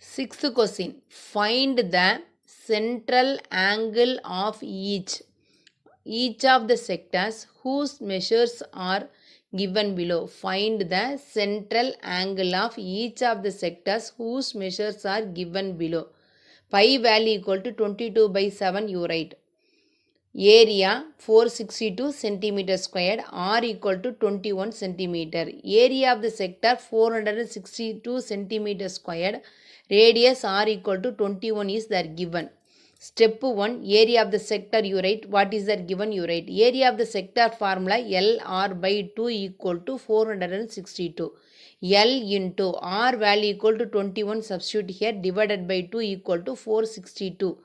Sixth question. Find the central angle of each of the sectors whose measures are given below. Find the central angle of each of the sectors whose measures are given below. Pi value equal to 22/7 you write. Area 462 centimeter squared, R equal to 21 centimeter. Area of the sector 462 centimeter squared. Radius R equal to 21 is there given. Step 1, area of the sector you write. What is there given you write. Area of the sector formula LR by 2 equal to 462. L into R value equal to 21 substitute here divided by 2 equal to 462.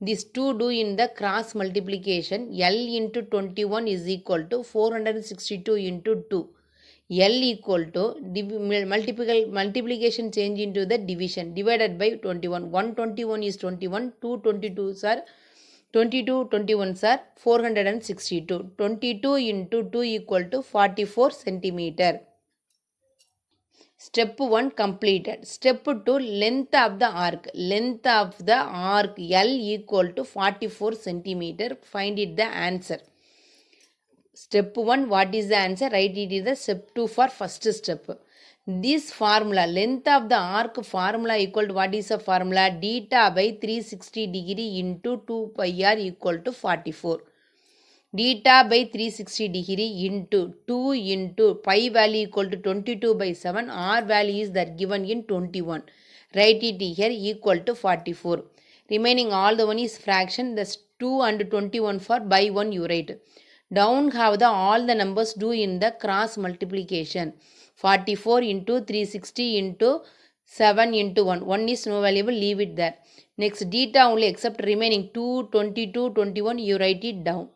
These two do in the cross multiplication. L into 21 is equal to 462 into 2. L equal to multiplication change into the division divided by 21. 121 is 21, 222s are 22, 21s are 462. 22 into 2 equal to 44 centimeter. Step 1 completed. Step 2, length of the arc. Length of the arc L equal to 44 centimeter. Find it the answer. Step 1, what is the answer? Write it is the step 2 for first step. This formula, length of the arc formula equal to what is the formula? Theta by 360 degree into 2 pi r equal to 44. Theta by 360 degree into 2 into pi value equal to 22/7. R value is that given in 21. Write it here equal to 44. Remaining all the one is fraction. That's 2 and 21 for by 1 you write. Down have the all the numbers do in the cross multiplication. 44 into 360 into 7 into 1. 1 is no valuable, leave it there. Next theta only except remaining 2, 22, 21 you write it down.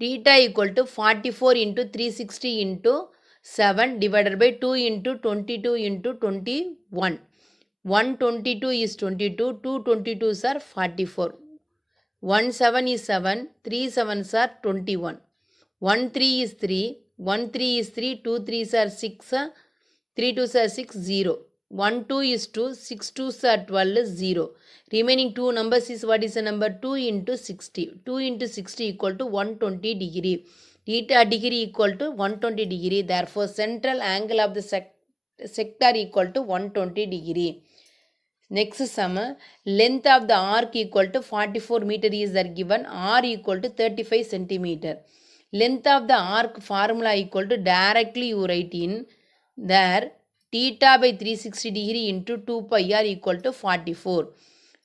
Theta equal to 44 into 360 into 7 divided by 2 into 22 into 21. 122 is 22, 2 22s are 44. 1 7 is 7, 3 7s are 21. 1 3 is 3, 1 3 is 3, 2 3s are 6, 3 2s are 6, 0. 1 2 is 2, 6 2s are 12, 0. Remaining two numbers is what is the number? 2 into 60. 2 into 60 equal to 120 degree. Theta degree equal to 120 degree. Therefore, central angle of the sector equal to 120 degree. Next sum, length of the arc equal to 44 meter is there given. R equal to 35 centimeter. Length of the arc formula equal to directly you write in there. Theta by 360 degree into 2 pi r equal to 44.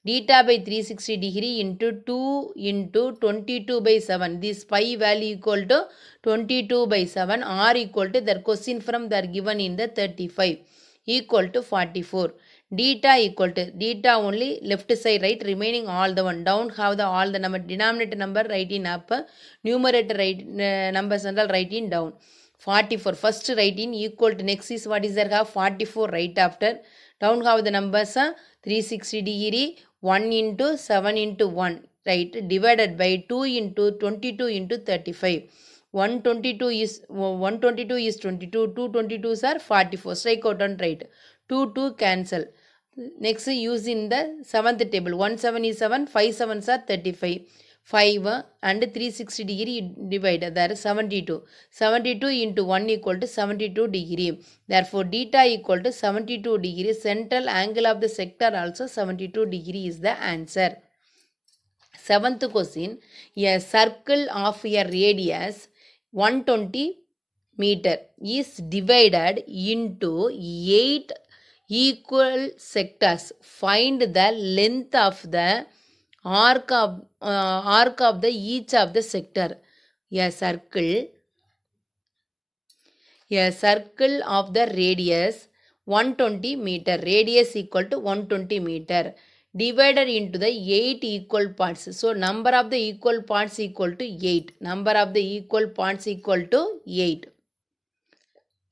Theta by 360 degree into 2 into 22/7. This pi value equal to 22/7. R equal to their question from they are given in the 35 equal to 44. Theta equal to theta only left side right, remaining all the one. Down have the all the number, denominator number write in up, numerator right numbers and all write in down. 44 first write in equal to, next is what is there have 44 right after. Down have the numbers 360 degree 1 into 7 into 1 right divided by 2 into 22 into 35. 122 is 22, 222s are 44. Strike out and write. 2 cancel. Next use in the seventh table. 1 7 is 7, 5 7s are 35. 5 and 360 degree divided, there is 72. 72 into 1 equal to 72 degree. Therefore, theta equal to 72 degree. Central angle of the sector also 72 degree is the answer. Seventh question, a circle of a radius 120 meter is divided into 8 equal sectors. Find the length of the arc of the each of the sector. A circle of the radius 120 meter, radius equal to 120 meter, divided into the 8 equal parts. So number of the equal parts equal to 8. Number of the equal parts equal to 8.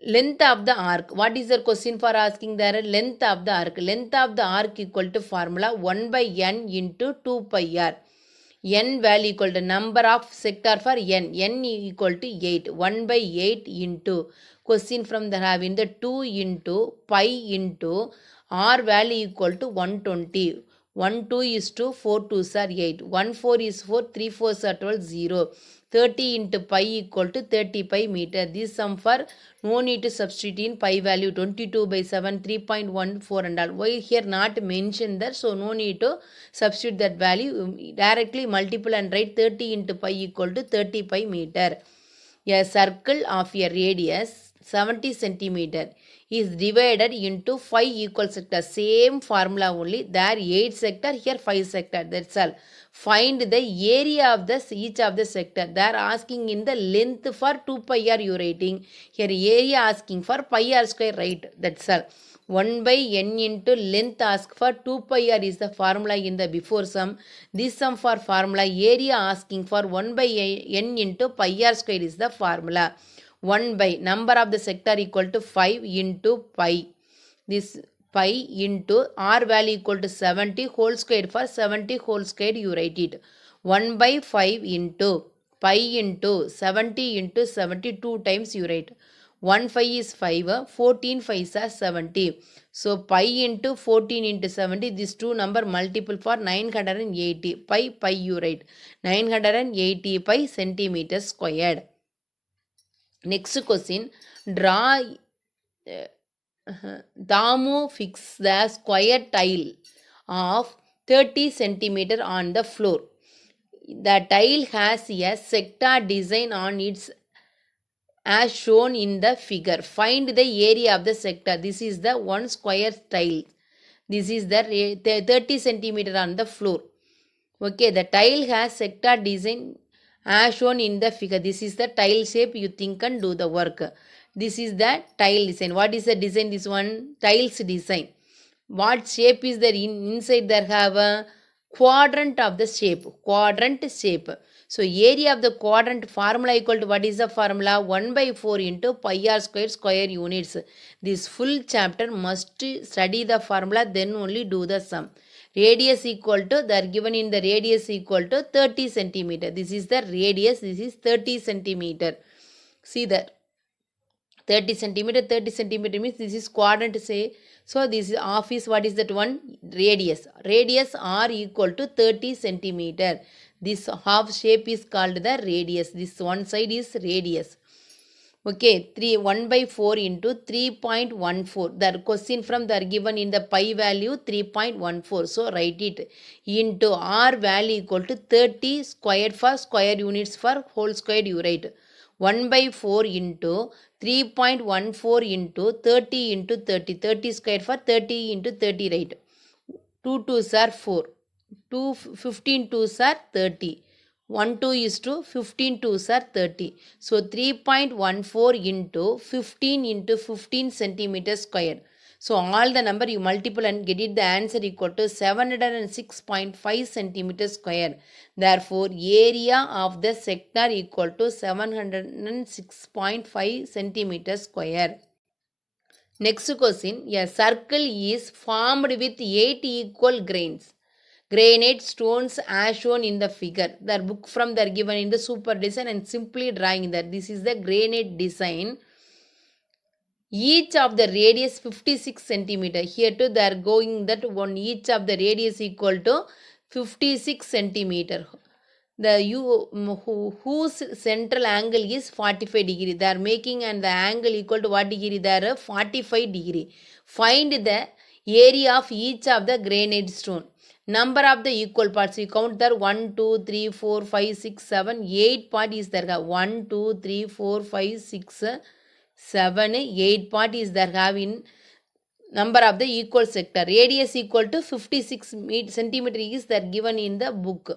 Length of the arc. What is the question for asking there? Length of the arc. Length of the arc equal to formula 1 by n into 2 pi r. n value equal to number of sector for n equal to 8, 1 by 8 into, question from the having the 2 into pi into r value equal to 120. 1 2 is 2, 4 2s are 8, 1 4 is 4, 3 4s are 12, 0. 30 into pi equal to 30 pi meter. This sum for no need to substitute in pi value 22 by 7, 3.14 and all. Why here not mentioned that, so no need to substitute that value. Directly multiple and write 30 into pi equal to 30 pi meter. A circle of a radius 70 centimeter is divided into 5 equal sectors. Same formula only. There 8 sector, here 5 sector. That's all. Find the area of each of the sector. They are asking in the length for 2 pi r you writing. Here area asking for pi r square, right? That's all. 1 by n into length ask for 2 pi r is the formula in the before sum. This sum for formula area asking for 1 by n into pi r square is the formula. 1 by number of the sector equal to 5 into pi. This pi into r value equal to 70 whole square, for 70 whole square you write it. 1 by 5 into pi into 70 into 72 times you write. 1 5 is 5, 14 5s are 70. So pi into 14 into 70, these two number multiple for 980. Pi you write. 980 pi centimeter squared. Next question, draw Damu fix the square tile of 30 centimeter on the floor. The tile has a sector design on its as shown in the figure. Find the area of the sector. This is the one square tile. This is the 30 centimeter on the floor. Okay, the tile has sector design as shown in the figure. This is the tile shape. You think and do the work. This is the tile design. What is the design? This one tiles design. What shape is there inside? There have a quadrant of the shape. Quadrant shape. So area of the quadrant formula equal to, what is the formula? 1 by 4 into pi r square square units. This full chapter must study the formula, then only do the sum. Radius equal to, they are given in the radius equal to 30 centimeter. This is the radius, this is 30 centimeter. See that 30 centimeter means this is quadrant, say. So this is half is, what is that one? Radius. Radius r equal to 30 centimeter. This half shape is called the radius. This one side is radius. Okay, 1 by 4 into 3.14. The question from they are given in the pi value 3.14. So write it into r value equal to 30 squared for square units for whole square you write. 1 by 4 into 3.14 into 30 into 30. 30 square for 30 into 30 right. 2 2s are 4. 2 15 2s are 30. 1 2 is to 15 2s are 30. So 3.14 into 15 centimeter square. So all the number you multiple and get it, the answer equal to 706.5 centimeter square. Therefore area of the sector equal to 706.5 centimeter square. Next question, a circle is formed with 8 equal granite stones as shown in the figure. The book from they are given in the super design and simply drawing that. This is the granite design. Each of the radius 56 centimeter. Here too they are going that one, each of the radius equal to 56 centimeter. The whose central angle is 45 degree. They are making and the angle equal to what degree? They are 45 degree. Find the area of each of the granite stone. Number of the equal parts. You count there 1, 2, 3, 4, 5, 6, 7, 8 part is there. 1, 2, 3, 4, 5, 6, 7, 8 part is there having number of the equal sector. Radius equal to 56 centimeter is there given in the book.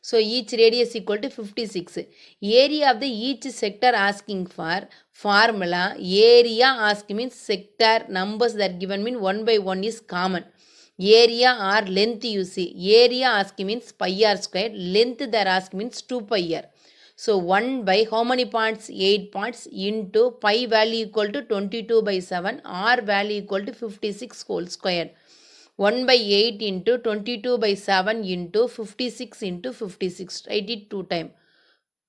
So each radius equal to 56. Area of the each sector asking for formula. Area ask means sector numbers that given mean 1 by 1 is common. Area or length you see. Area ask means pi r square. Length there ask means 2 pi r. So 1 by how many parts? 8 parts into pi value equal to 22 by 7. R value equal to 56 whole square. 1 by 8 into 22 by 7 into 56 into 56. Write it 2 times.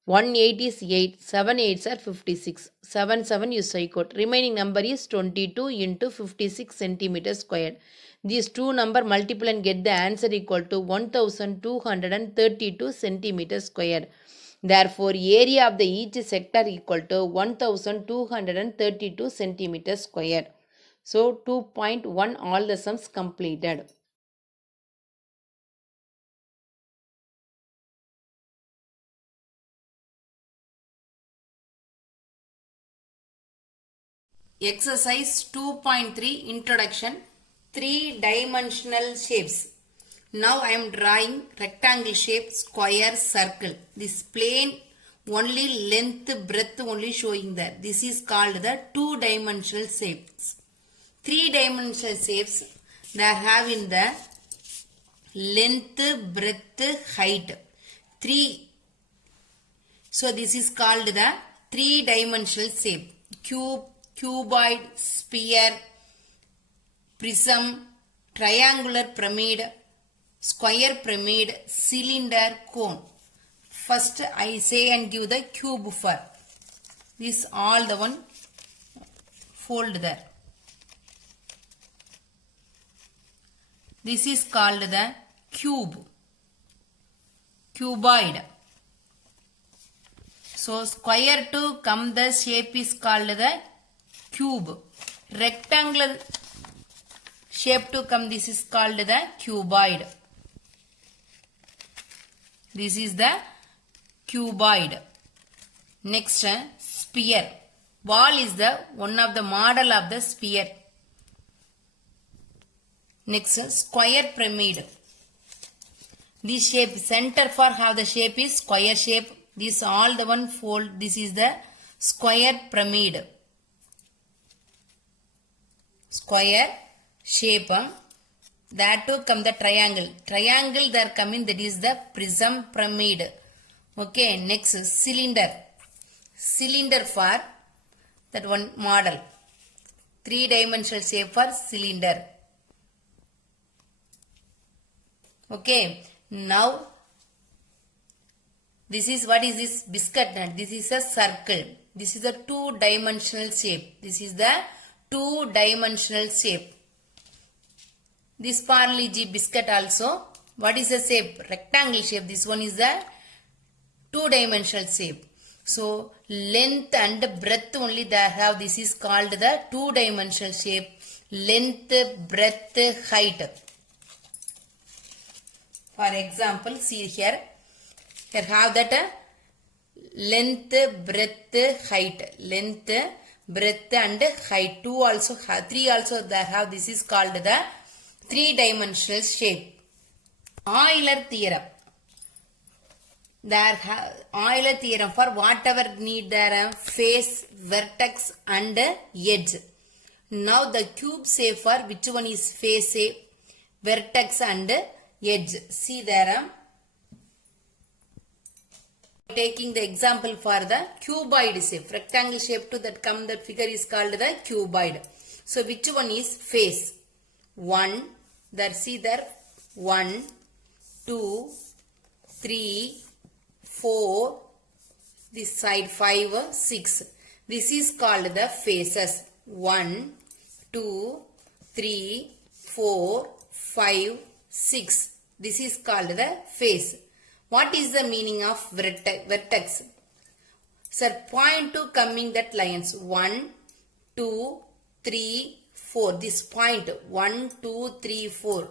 1 8 is 8. 7 8s are 56. 7 7 you strike out. Remaining number is 22 into 56 centimeters squared. These two number multiple and get the answer equal to 1232 centimeters squared. Therefore, area of the each sector equal to 1232 centimeters squared. So, 2.1 all the sums completed. Exercise 2.3 Introduction. 3-dimensional shapes. Now I am drawing rectangle shape, square, circle. This plane only length, breadth only showing there. This is called the 2-dimensional shapes. 3-dimensional shapes, they have in the length, breadth, height. 3. So this is called the 3-dimensional shape. Cube, cuboid, sphere, prism, triangular pyramid, square pyramid, cylinder, cone. First I say and give the cube for. This all the one fold there. This is called the cube, cuboid. So square to come the shape is called the cube. Rectangular shape to come, this is called the cuboid. This is the cuboid. Next, sphere. Ball is the one of the model of the sphere. Next, square pyramid. This shape, center for have the shape is square shape. This all the one fold. This is the square pyramid. Square shape. That to come the triangle. Triangle there coming, that is the prism pyramid. Okay, next cylinder. Cylinder for that one model. 3-dimensional shape for cylinder. Okay, now this is, what is this? Biscuit nut. This is a circle. This is a 2-dimensional shape. This is the 2-dimensional shape. This Parle-G biscuit also, what is the shape? Rectangle shape. This one is the 2-dimensional shape. So length and breadth only they have. This is called the 2-dimensional shape. Length, breadth, height. For example, see here. Here have that length, breadth, height. Length, breadth and height. 2 also have, 3 also they have. This is called the 3-dimensional shape. Euler theorem. There Euler theorem for whatever need there, face, vertex and edge. Now the cube shape for which one is face shape, vertex and edge. See there. Taking the example for the cuboid shape. Rectangle shape to that come, that figure is called the cuboid. So which one is face? 1. There see there. 1, 2, 3, 4. This side 5, 6. This is called the faces. 1, 2, 3, 4, 5, 6. This is called the face. What is the meaning of vertex? Sir, point to coming that lines. 1, 2, 3, 4. This point 1, 2, 3, 4.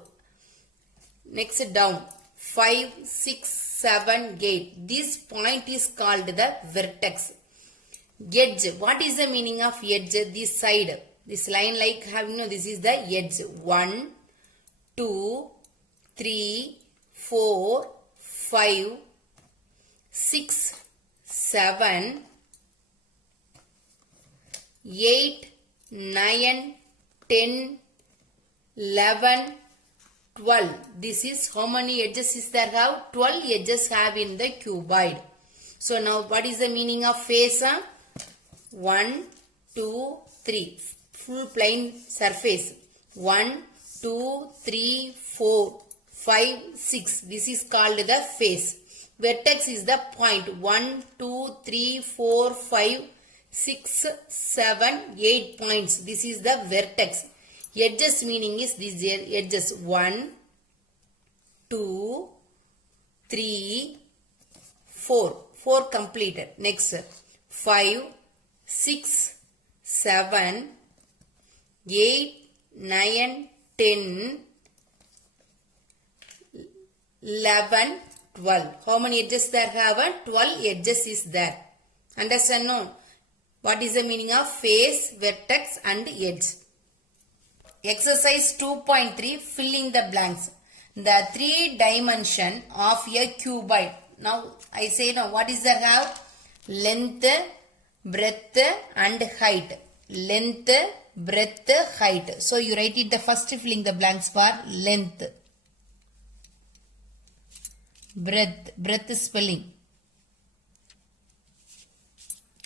Next down 5, 6, 7, 8. This point is called the vertex. Edge. What is the meaning of edge? This side. This line like having, no, this is the edge. 1, 2, 3, 4, 5, 6, 7, 8, 9, 10, 11, 12. This is how many edges is there have? 12 edges have in the cuboid. So now what is the meaning of face? 1, 2, 3. Full plane surface. 1, 2, 3, 4, 5, 6. This is called the face. Vertex is the point. 1, 2, 3, 4, 5, 6, 7, 8 points. This is the vertex. Edges meaning is these edges. 1, 2, 3, 4. 4 completed. Next. 5, 6, 7, 8, 9, 10, 11, 12. How many edges there have? 12 edges is there. Understand no? What is the meaning of face, vertex and edge? Exercise 2.3, fill in the blanks. The 3 dimension of a cuboid. Now I say now what is there have? Length, breadth and height. Length, breadth, height. So you write it the first filling the blanks for length. Breadth spelling.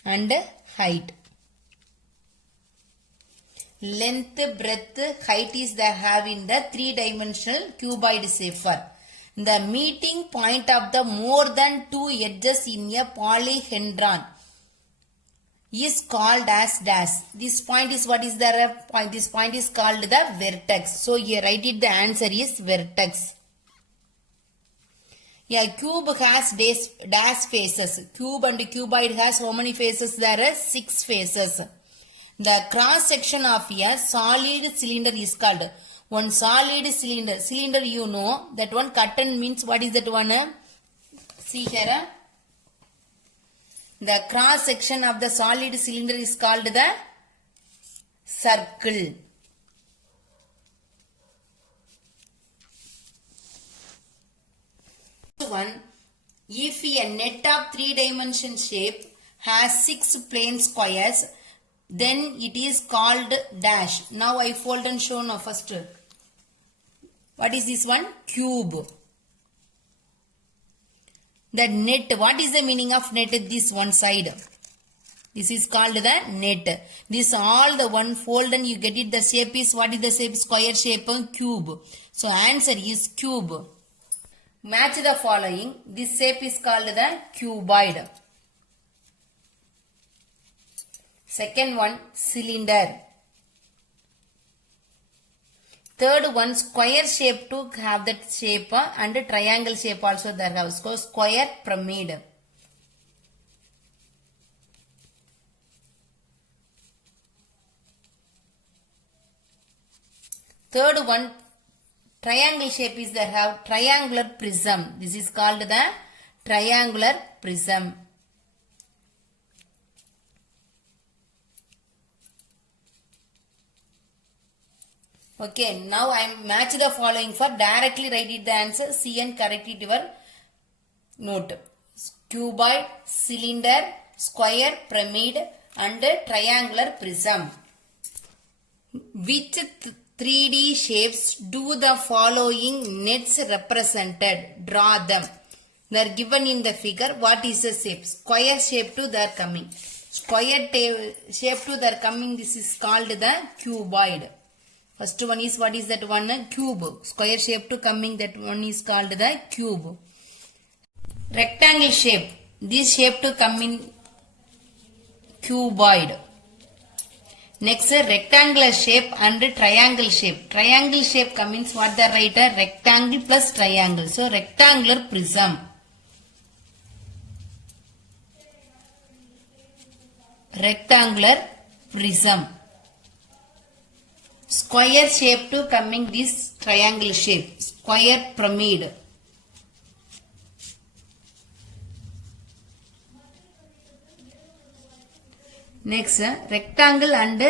And height. Length, breadth, height is the have in the 3-dimensional cuboid shape. The meeting point of the more than 2 edges in a polyhedron is called as dash. This point is what is the point? This point is called the vertex. So here write it, the answer is vertex. A cube has dash faces. Cube and cuboid has how many faces? There are 6 faces. The cross section of a solid cylinder is called. One solid cylinder. Cylinder you know. That one curtain means what is that one? See here. The cross section of the solid cylinder is called the circle. One, if a net of 3-dimension shape has 6 plane squares, then it is called dash. Now I fold and show now first. What is this one? Cube. The net. What is the meaning of net? This one side. This is called the net. This all the one fold and you get it. The shape is, what is the shape? Square shape and cube. So answer is cube. Match the following. This shape is called the cuboid. Second one, cylinder. Third one, square shape to have that shape and triangle shape also there have. So square pyramid. Third one, triangle shape is there have triangular prism. This is called the triangular prism. Okay, now I match the following for directly write it the answer. See and correct it your note. Cuboid, cylinder, square, pyramid and triangular prism. Which 3D shapes do the following nets represented? Draw them. They are given in the figure. What is the shape? Square shape to they are coming. Square shape to they are coming. This is called the cuboid. First one is, what is that one? Cube. Square shape to coming, that one is called the cube. Rectangle shape. This shape to come in cuboid. Next, rectangular shape and triangle shape. Triangle shape comes what the writer? Rectangle plus triangle. So, rectangular prism. Rectangular prism. Square shape to coming this triangle shape. Square pyramid. Next, rectangle and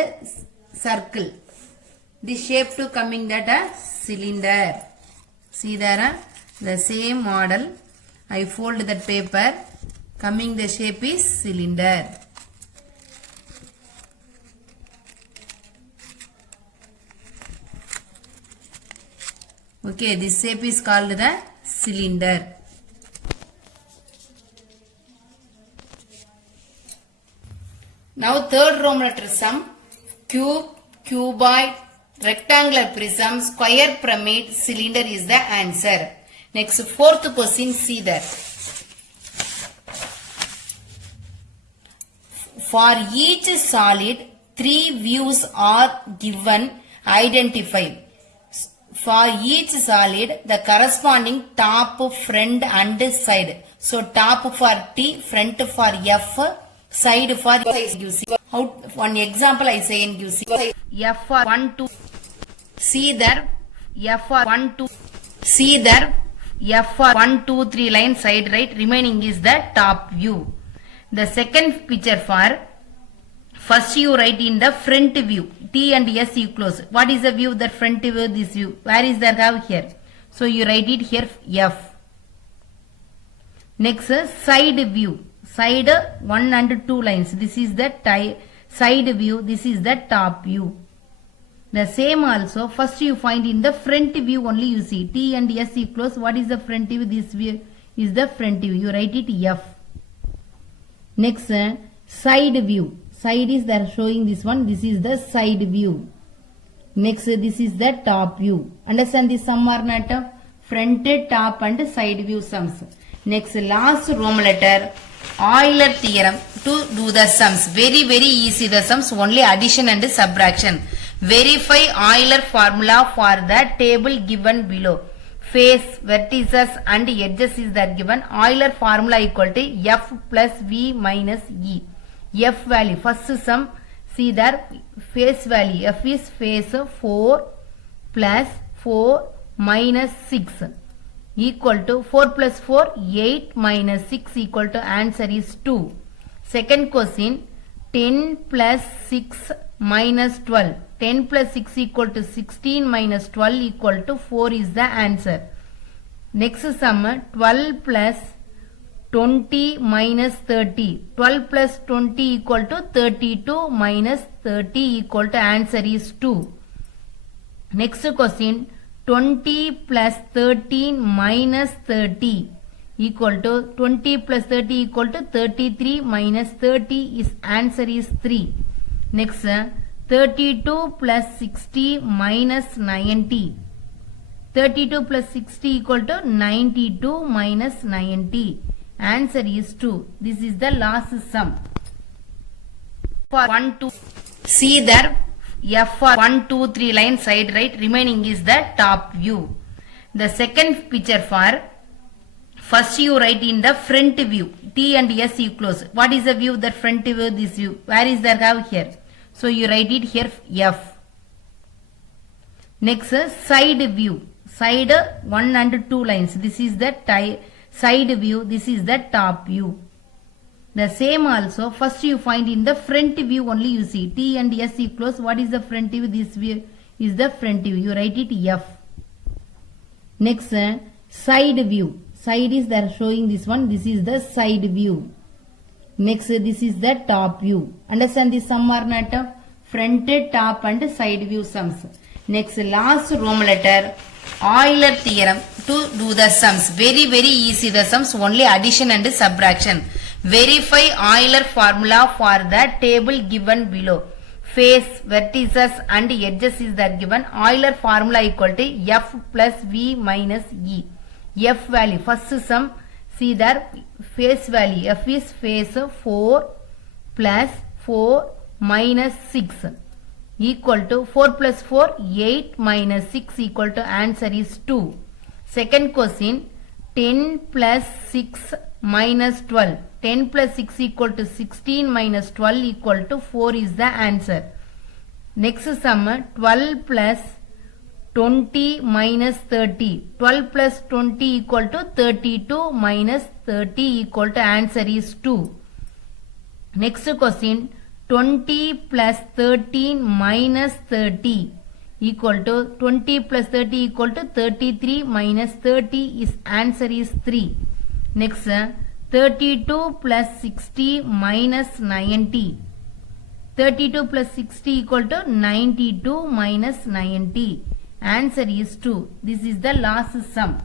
circle. This shape to coming that a cylinder. See there, the same model. I fold that paper. Coming the shape is cylinder. Okay, this shape is called the cylinder. Now third Roman letter sum. Cube, cuboid, rectangular prism, square pyramid, cylinder is the answer. Next, fourth question, see that. For each solid, 3 views are given. Identify. For each solid, the corresponding top, front and side. So, top for T, front for F, side for UC. One example I say in UC. F for 1, 2. See there. F for 1, 2. See there. F for 1, 2, 3 line side right. Remaining is the top view. The second picture for first you write in the front view. T and S you close. What is the view? The front view, this view. Where is the curve? Here. So you write it here F. Next side view. Side 1 and 2 lines. This is the side view. This is the top view. The same also. First you find in the front view only you see. T and S you close. What is the front view? This view is the front view. You write it F. Next side view. Side is there showing this one. This is the side view. Next this is the top view. Understand this sum or not? Front, top and side view sums. Next last Roman letter. Euler theorem to do the sums. Very easy the sums. Only addition and subtraction. Verify Euler formula for the table given below. Face, vertices and edges is that given. Euler formula equal to F plus V minus E. F value, first sum, see there, face value, F is face 4 plus 4 minus 6 equal to 4 plus 4, 8 minus 6 equal to answer is 2. Second question, 10 plus 6 minus 12. 10 plus 6 equal to 16 minus 12 equal to 4 is the answer. Next sum, 12 plus 20 minus 30. 12 plus 20 equal to 32 minus 30 equal to answer is 2. Next question, 20 plus 13 minus 30 equal to 20 plus 30 equal to 33 minus 30 is answer is 3. Next 32 plus 60 minus 90. 32 plus 60 equal to 92 minus 90. Answer is 2. This is the last sum. For 1, 2. See there. F for 1, 2, 3 line side right. Remaining is the top view. The second picture for first you write in the front view. T and S you close. What is the view? The front view, this view. Where is the curve? Here. So you write it here F. Next side view. Side 1 and 2 lines. This is the side view, this is the top view. The same also, first you find in the front view only you see. T and S you close. What is the front view? This view is the front view. You write it F. Next, side view. Side is there showing this one. This is the side view. Next, this is the top view. Understand this sum or not? Front, top and side view sums. Next, last Roman letter. Euler theorem to do the sums. Very easy the sums. Only addition and subtraction. Verify Euler formula for the table given below. Face, vertices and edges is that given. Euler formula equal to F plus V minus E. F value, first sum, see there, face value. F is face 4 plus 4 minus 6 equal to 4 plus 4, 8 minus 6 equal to answer is 2. Second question, 10 plus 6 minus 12. 10 plus 6 equal to 16 minus 12 equal to 4 is the answer. Next sum, 12 plus 20 minus 30. 12 plus 20 equal to 32 minus 30 equal to answer is 2. Next question, 20 plus 13 minus 30 equal to 20 plus 30 equal to 33 minus 30 is answer is 3. Next 32 plus 60 minus 90. 32 plus 60 equal to 92 minus 90. Answer is 2. This is the last sum.